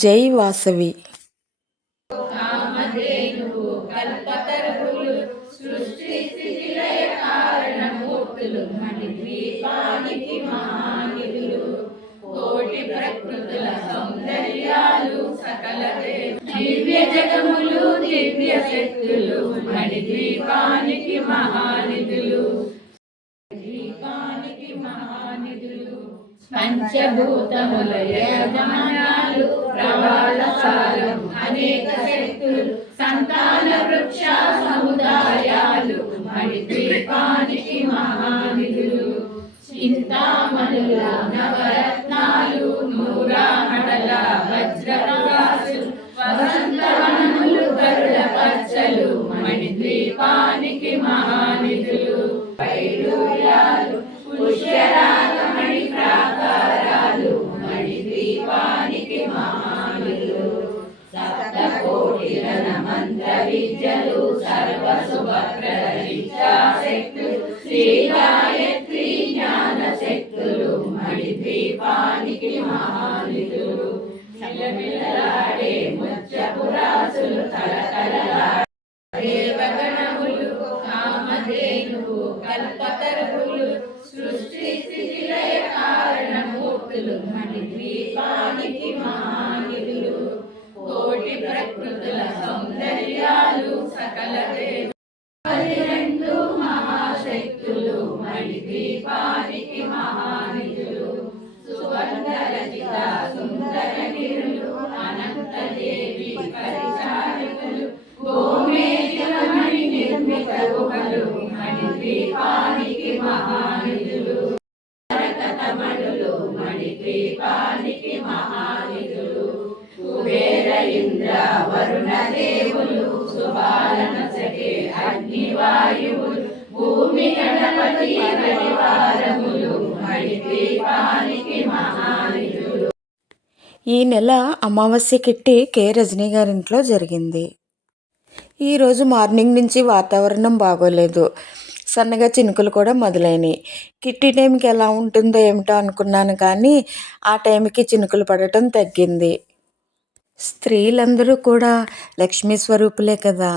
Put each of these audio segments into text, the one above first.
జై వాసవి. కామధేనువు కల్పతరువులు సృష్టి స్థితి లయ కారణమూర్తులు మణిద్వీపానికి మహానిధులు కోటి ప్రకృతుల సౌందర్యాలు సకల దివ్య జగములు దివ్య శక్తులు మణిద్వీపానికి మహానిధులు ద్వీపానికి మహానిధులు పంచభూతముల యజమానాలు ప్రవాళ సారం అనేక శక్తులు సంతాన వృక్ష సముదాయాలు మణిద్వీపానికి మహానిధులు చింతామణుల నవరత్నాలు నూరామణల వజ్రరాసు వసంతవనములు గరుడ పచ్చలు మణిద్వీపానికి మహానిధులు వైడూర్యాలు పుష్యరాగమణి ప్రాకారాలు మణిద్వీపానికి మహానిధులు సప్తకోటిల మంత్ర విద్యలు సర్వశుభప్రద విద్యాశక్తులు శ్రీ గాయత్రి జ్ఞాన శక్తులు మణిద్వీపానికి మహానిధులు మిలమిలలాడే ముత్యపురాసులు తలతలలాడే దేవగణములు కామధేనువు కల్పతరువులు సృష్టి స్థితి లయ కారణమూర్తులు మణిద్వీపానికి మహానిధులు కోటి ప్రకృతుల సౌందర్యాలు సకల రెండు మహాశక్తులు మణిద్వీపానికి మహానిధులు సువర్ణ రచిత సుందర గిరులు అనంతదేవి పరిచారికులు గోమేధికమణి నిర్మిత గుహలు మణిద్వీపానికి మహానిధులు కరకతమణులు మణిద్వీపానికి మహానిధులు కుబేర ఇంద్ర వరుణ దేవులు సుబాలనసగే అగ్నివాయువులు భూమి గణపతి పరివారములు మణిద్వీపానికి మహానిధులు. ఈ నెల అమావాస్య కిట్టి కె రజనీ గారింట్లో జరిగింది. ఈరోజు మార్నింగ్ నుంచి వాతావరణం బాగోలేదు, సన్నగా చినుకులు కూడా మొదలైనవి. కిట్టి టైంకి ఎలా ఉంటుందో ఏమిటో అనుకున్నాను, కానీ ఆ టైంకి చినుకులు పడటం తగ్గింది. స్త్రీలందరూ కూడా లక్ష్మీ స్వరూపులే కదా,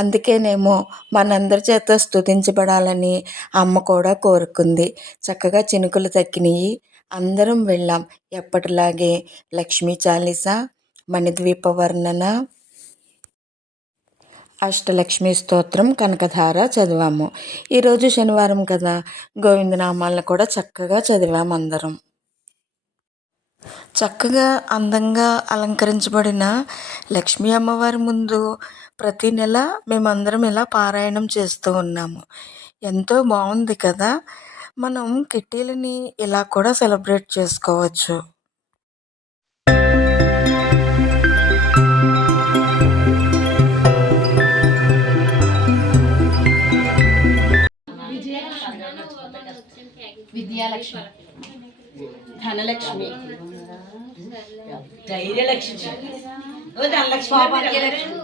అందుకేనేమో మనందరి చేత స్తుతించబడాలని అమ్మ కూడా కోరుకుంది. చక్కగా చినుకులు తగ్గినాయి, అందరం వెళ్ళాం. ఎప్పటిలాగే లక్ష్మీ చాలీస, మణిద్వీప వర్ణన, అష్టలక్ష్మి స్తోత్రం, కనకధార చదివాము. ఈరోజు శనివారం కదా, గోవిందనామాలను కూడా చక్కగా చదివాము అందరం. చక్కగా అందంగా అలంకరించబడిన లక్ష్మీ అమ్మవారి ముందు ప్రతి నెల మేమందరం ఇలా పారాయణం చేస్తూ ఉన్నాము. ఎంతో బాగుంది కదా. మనం కిట్టీలని ఇలా కూడా సెలబ్రేట్ చేసుకోవచ్చు. విద్యాలక్ష్మి, ధనలక్ష్మి, ధైర్యలక్ష్మి, ధనలక్ష్మి, భాగ్యలక్ష్మి.